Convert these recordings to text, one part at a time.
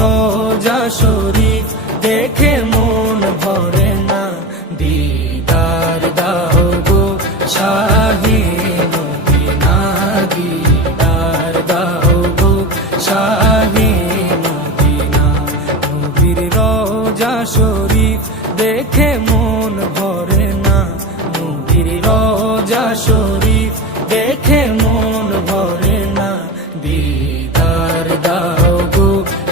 রোজা শরীফ দেখে মন ভরে না, দিদার দাও গো শাহে মদিনা, দিদার দাও গো শাহে মদিনা। নবীর রোজা শরীফ দেখে মন ভরে না, নবীর রোজা শরীফ দেখে মন ভরে না, দিদার দাও গো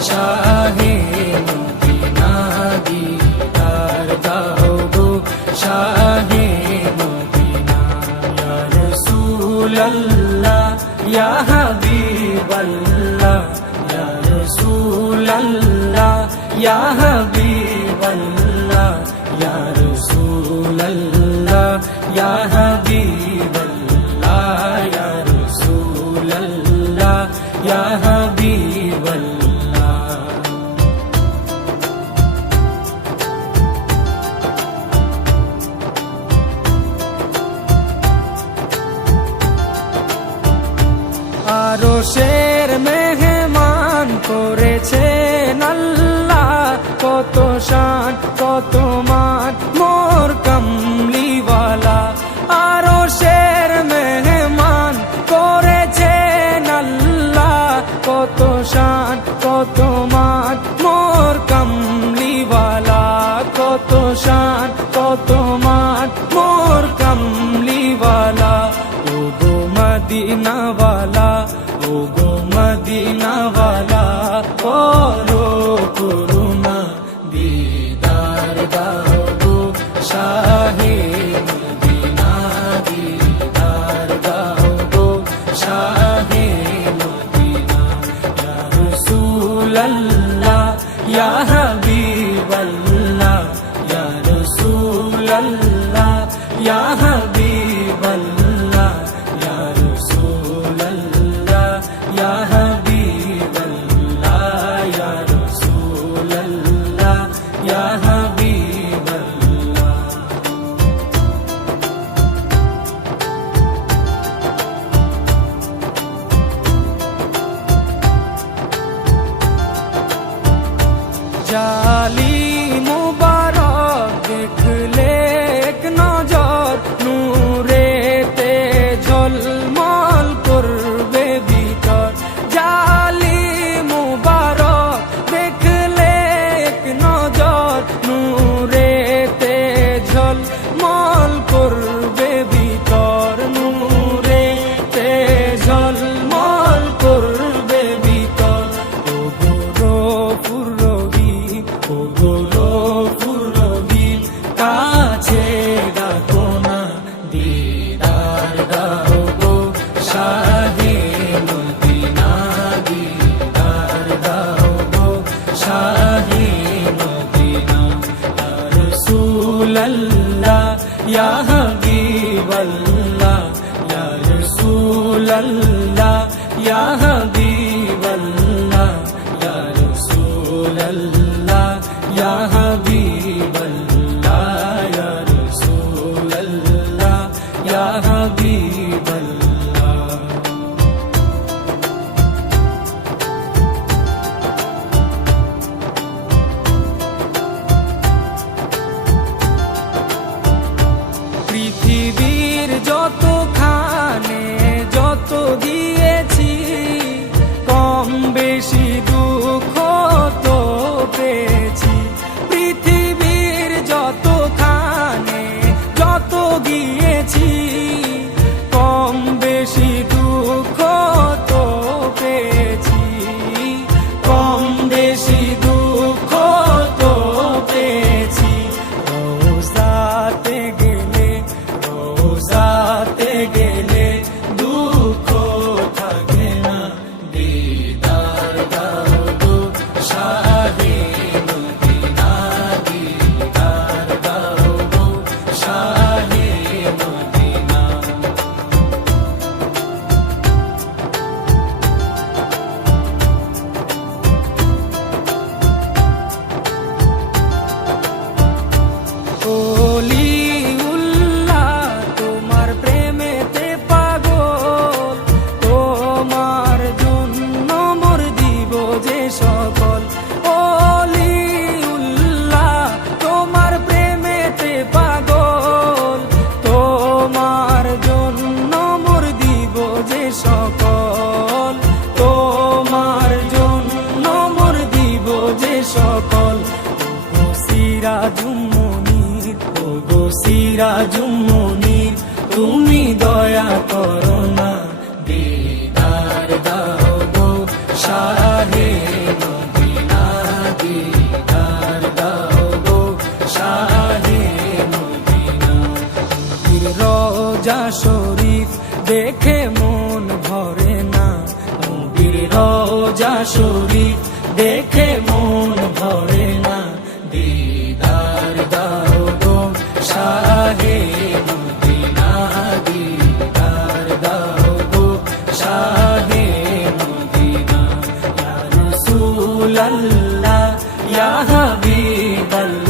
শাহে মদিনা, দিদার দাও গো শাহে মদিনা। ইয়া রাসূলাল্লাহ ইয়া হাবিবাল্লাহ, ইয়া রাসূলাল্লাহ ইয়া হাবিবাল্লাহ, ইয়া রাসূলাল্লাহ ইয়া হাবিবাল্লাহ, ইয়া রাসূলাল্লাহ ইয়া হাবিবাল্লাহ। আরশের মেহমান করেছেন আল্লাহ, কত শান কত মান মোর কামলিওয়ালা। আরশের মেহমান করেছেন আল্লাহ, কত শান কত মান মোর কামলিওয়ালা, কত শান কত মান মোর কামলিওয়ালা। ও গো মদিনাওয়ালা, ও গো মদিনাওয়ালা, করো করুণা, দিদার দাও গো শাহে মদিনা, দিদার দাও গো শাহে মদিনা। ইয়া রাসূলাল্লাহ ইয়া হাবিবাল্লাহ, ইয়া রাসূলাল্লাহ ইয়া হাবিবাল্লাহ, ইয়া রাসূলাল্লাহ ইয়া হাবিবাল্লাহ, ইয়া রাসূলাল্লাহ ইয়া হাবিবাল্লাহ। জালি মুবারক দেখলে এক নজর, নূরেতে ঝলমল করবে ভিতর। জালি মুবারক দেখলে এক নজর, নূরেতে ঝলমল করবে ভিতর, নূরেতে ঝলমল করবে ভিতর। ও গো গফুর রহিম, ও গো গফুর রহিম, কাছে ডাকো না, দিদার দাও গো শাহে মদিনা, দিদার দাও গো শাহে মদিনা। ইয়া রাসূলাল্লাহ ইয়া হাবিবাল্লাহ, ইয়া রাসূলাল্লাহ ইয়া হাবিবাল্লাহ, ইয়া রাসূলাল্লাহ ইয়া হাবিবাল্লাহ, ইয়া রাসূলাল্লাহ ইয়া হাবিবাল্লাহ। পৃথিবীর যতখানে যত শরীফ দেখে মন ভরে না, নবীর রওজা শরীফ দেখে মন ভরে না। দিদার দাও গো শাহে মদিনা, দিদার দাও গো শাহে মদিনা। ইয়া রাসূলাল্লাহ ইয়া হাবিবাল্লাহ